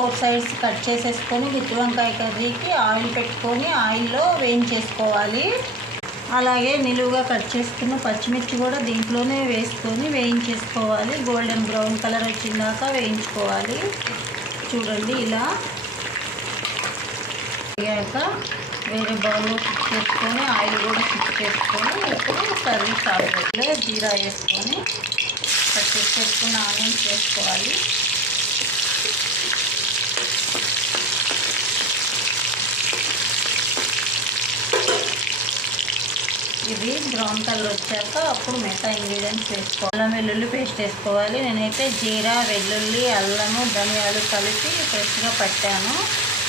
4 sides cut చేసేసుకొని గుత్తి వంకాయ కర్రీకి ఆయిల్ పెట్టుకొని ఆయిల్లో వేయించేసుకోవాలి. అలాగే నిలువుగా కట్ చేసుకున్న పచ్చిమిర్చి కూడా దీంట్లోనే వేసుకొని వేయించేసుకోవాలి. గోల్డెన్ బ్రౌన్ కలర్ వచ్చిందాక వేయించుకోవాలి. చూడండి ఇలా వేగాక వేరే బౌల్లో కుక్ చేసుకొని ఆయిల్ కూడా కుక్ చేసుకొని ఇప్పుడు కర్రీ స్టార్ట్లో జీరా వేసుకొని కట్ చేసుకున్న ఆనియన్స్ వేసుకోవాలి. ఇది బ్రౌన్ కలర్ వచ్చాక అప్పుడు మిగతా ఇంగ్రీడియంట్స్ వేసుకోవాలి. అల్లం వెల్లుల్లి పేస్ట్ వేసుకోవాలి. నేనైతే జీరా, వెల్లుల్లి, అల్లము, ధనియాలు కలిపి ఫ్రెష్గా పట్టాను.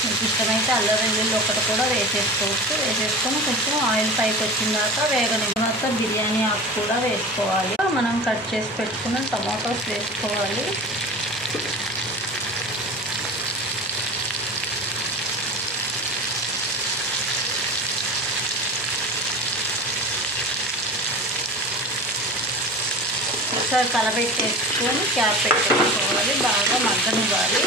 మీకు ఇష్టమైతే అల్లం వెల్లుల్లి ఒకటి కూడా వేసేసుకోవచ్చు. వేసేసుకొని కొంచెం ఆయిల్ పైకి వచ్చిందాక వేగని తర్వాత బిర్యానీ ఆకు కూడా వేసుకోవాలి. మనం కట్ చేసి పెట్టుకున్న టమాటోస్ వేసుకోవాలి. ఒకసారి కలబెట్టేసుకొని క్యాప్ పెట్టేసుకోవాలి. బాగా మగ్గనివ్వాలి.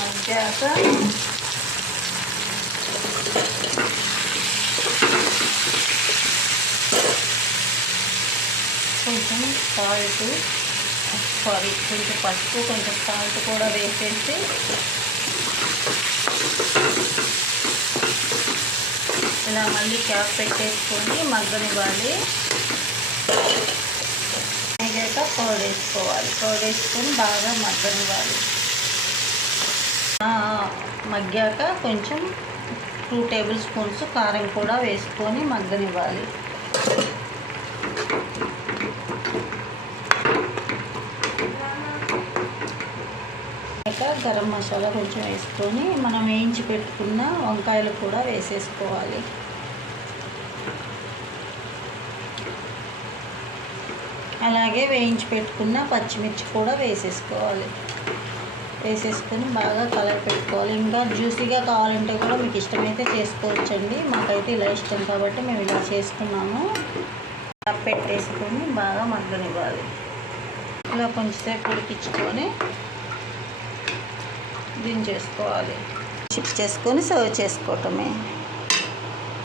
మగ్గాక కొంచెం కొంచెం పసుపు, కొంచెం సాల్ట్ కూడా వేసేసి ఇలా మళ్ళీ క్యాప్ పెట్టేసుకొని మగ్గనివ్వాలి. వేగాక కర్డ్ వేసుకోవాలి. కర్డ్ వేసుకొని బాగా మగ్గనివ్వాలి. మగ్గాక కొంచెం 2 టేబుల్ స్పూన్స్ కారం కూడా వేసుకొని మగ్గనివ్వాలి. గరం మసాలా కొంచెం వేసుకొని మనం వేయించి పెట్టుకున్న వంకాయలు కూడా వేసేసుకోవాలి. అలాగే వేయించి పెట్టుకున్న పచ్చిమిర్చి కూడా వేసేసుకోవాలి. వేసేసుకొని బాగా కలర్ పెట్టుకోవాలి. ఇంకా జ్యూసీగా కావాలంటే కూడా మీకు ఇష్టమైతే చేసుకోవచ్చండి. మాకైతే ఇలా ఇష్టం కాబట్టి మేము ఇలా చేసుకున్నాము. పెట్టేసుకొని బాగా మగ్గనివ్వాలి. ఇలా కొంచెంసేపు ఉడికించుకొని దించేసుకోవాలి. షిఫ్ట్ చేసుకొని సర్వ్ చేసుకోవటమే.